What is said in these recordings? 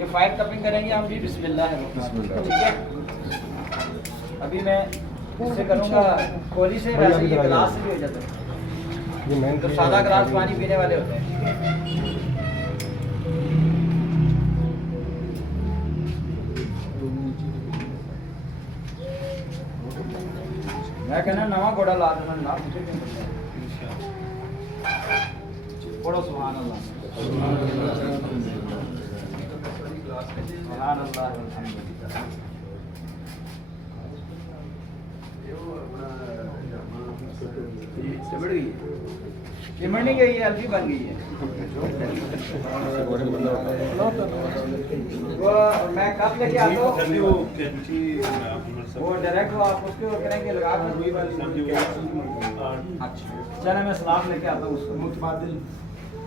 ये 5 कपिंग करेंगे हम भी बिस्मिल्लाह है, ठीक है। अभी मैं इससे करूँगा कोली से, वैसे ये गिलास से भी हो जाता है, तो सादा गिलास पानी पीने वाले होते हैं, ठीक है। मैं कहना नवा घोड़ा ला देना ना, मुझे क्यों बोलता है? पढ़ो सुभान अल्लाह, सुभान अल्लाह, अल्हम्दुलिल्लाह। चिमड़ गई, चिमड़ नहीं गई है, अल्फी बन गई है। वो मैं कब लेके आता हूँ, वो डायरेक्ट वो आप उसके करेंगे लगा कर। अच्छा चलो मैं सलाम लेके आता हूँ उसको मुतबादिल,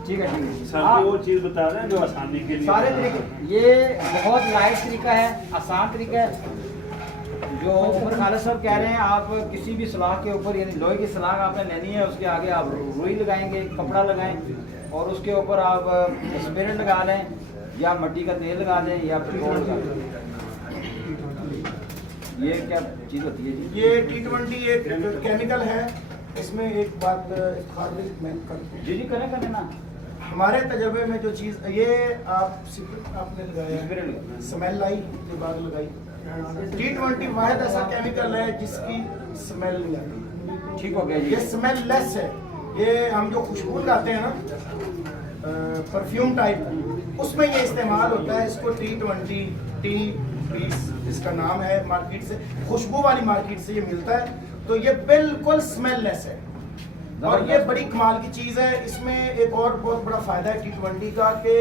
ठीक है ठीक है। सर वो चीज़ बता रहे हैं जो आसानी के लिए सारे तरीके, ये बहुत लाइट तरीका है, आसान तरीका है। जो उमर खालिद साहब कह रहे हैं, आप किसी भी सलाह के ऊपर, यानी लोहे की सलाह आपने लेनी है, उसके आगे आप रुई लगाएंगे, कपड़ा लगाएं और उसके ऊपर आप स्पिरिट लगा लें या मिट्टी का तेल लगा दें या पेट्रोल लगा दें। ये क्या चीज़ होती है जी? ये T20 एक केमिकल है। इसमें एक बात मैं कर जी करें ना। हमारे तजर्बे में जो चीज़ ये आपने लगाया स्पिरिट स्मेल आई, दिमाग लगाई। T20 वाहिद ऐसा केमिकल है जिसकी स्मेल नहीं आती, ठीक हो गया जी। ये स्मेल लेस है। ये हम जो खुशबू लगाते हैं ना, परफ्यूम टाइप, उसमें ये इस्तेमाल होता है। इसको T20 T20 इसका नाम है, मार्केट से खुशबू वाली मार्केट से ये मिलता है। तो ये बिल्कुल स्मेल लेस है और ये बड़ी कमाल की चीज़ है। इसमें एक और बहुत बड़ा फ़ायदा है T20 का कि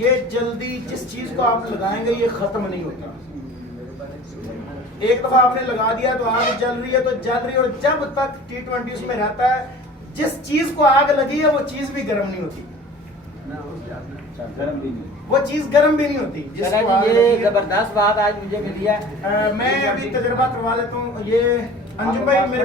ये जल्दी जिस चीज़ को आप लगाएंगे ये ख़त्म नहीं होता। एक दफ़ा आपने लगा दिया तो आग जल रही है तो जल रही है, और जब तक T20 उसमें रहता है, जिस चीज़ को आग लगी है वो चीज़ भी गर्म नहीं होती, गर्म भी नहीं, वो चीज़ गर्म भी नहीं होती। जिसको आग लगी ये है। जबरदस्त बात आज मुझे मिली है। मैं अभी तजर्बा करवा लेता हूँ। ये अंजुम भाई मेरे